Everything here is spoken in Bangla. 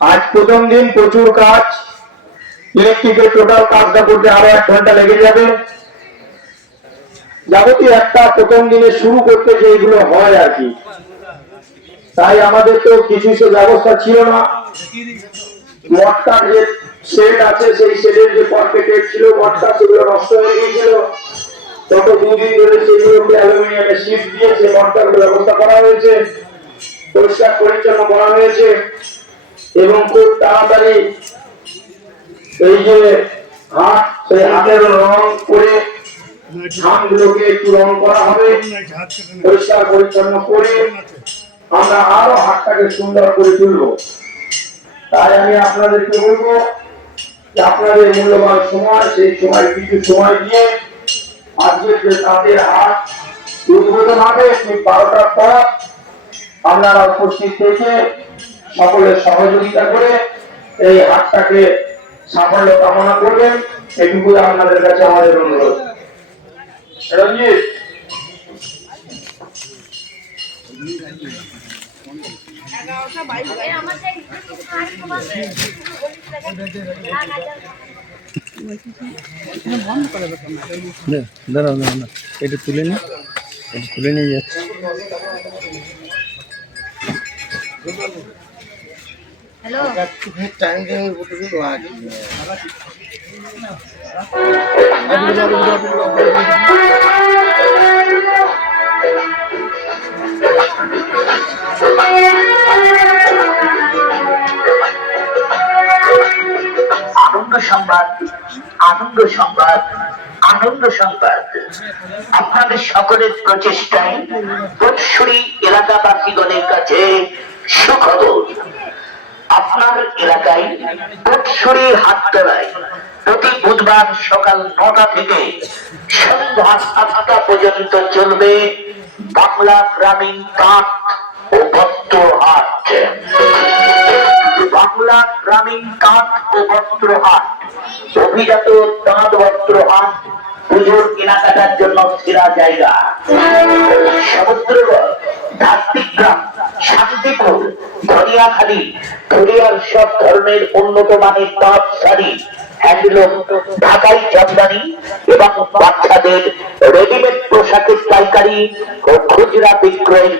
আজ প্রথম দিন প্রচুর কাজ, ইলেকট্রিকের টোটাল কাজটা করতে আরো 1 ঘন্টা লেগে যাবে। যাবতীয় একটা প্রথম দিনে শুরু করতে যে এগুলো হয় আর কি, তাই আমাদের তো কিছু সে ব্যবস্থা ছিল না। মটকার যে শেড আছে সেই শেডের যে কর্পেটেড ছিল মটকা, সেগুলো নষ্ট হয়ে গিয়েছিল। গত 2 দিন ধরে সেগুলোকে অ্যালুমিনিয়ামের শীট দিয়ে সেই মটকাগুলো ব্যবস্থা করা হয়েছে, পরিষ্কার পরিচ্ছন্ন করা হয়েছে এবং খুব তাড়াতাড়ি এই যে হাট, সেই হাটের রং করে ধানগুলোকে একটু রং করা হবে, পরিষ্কার পরিচ্ছন্ন করে আমরা আরো হাটটাকে সুন্দর করে তুলব। তাই আমি আপনাদেরকে বলবো যে আপনাদের মূল্যবান সময়, সেই সময় কিছু সময় দিয়ে আজকে যে তাঁতের হাট উদ্বোধন হবে ঠিক 12টার পর আপনারা উপস্থিত থেকে সকলের সহযোগিতা করে এই হাটটাকে সাফল্য কামনা করবেন, এটুকুই আপনাদের কাছে আমাদের অনুরোধ। রঞ্জিত, দাঁড়াও না, এটা তুলে নিয়ে যাচ্ছে। হ্যালো, আনন্দ সংবাদ, আনন্দ সংবাদ, আনন্দ সংবাদ। আপনাদের সকলের প্রচেষ্টায় বৎসরী এলাকাবাসীগণের কাছে সুখবর। আপনার এলাকায় বৎসরী হাটতলায় প্রতি বুধবার সকাল 9টা থেকে সন্ধ্যা 7টা পর্যন্ত চলবে বাংলা গ্রামীণ তাঁত ও বস্ত্র হাট। বাংলা গ্রামীণ তাঁত ও বস্ত্র হাট অভিজাত তাঁত বস্ত্র হাট পুজোর কেনাকাটার জন্য সেরা জায়গা। সমুদ্রগড়, ধাত্রিগ্রাম, শান্তিপুর, গড়িয়াখালী, পুরিয়ার সব ধরনের উন্নত মানের তাঁত শাড়ি, হ্যান্ডলুম, ঢাকাই জামদানি এবং বাচ্চাদের রেডিমেড পোশাকের পাইকারি ও খুচরা বিক্রয়ের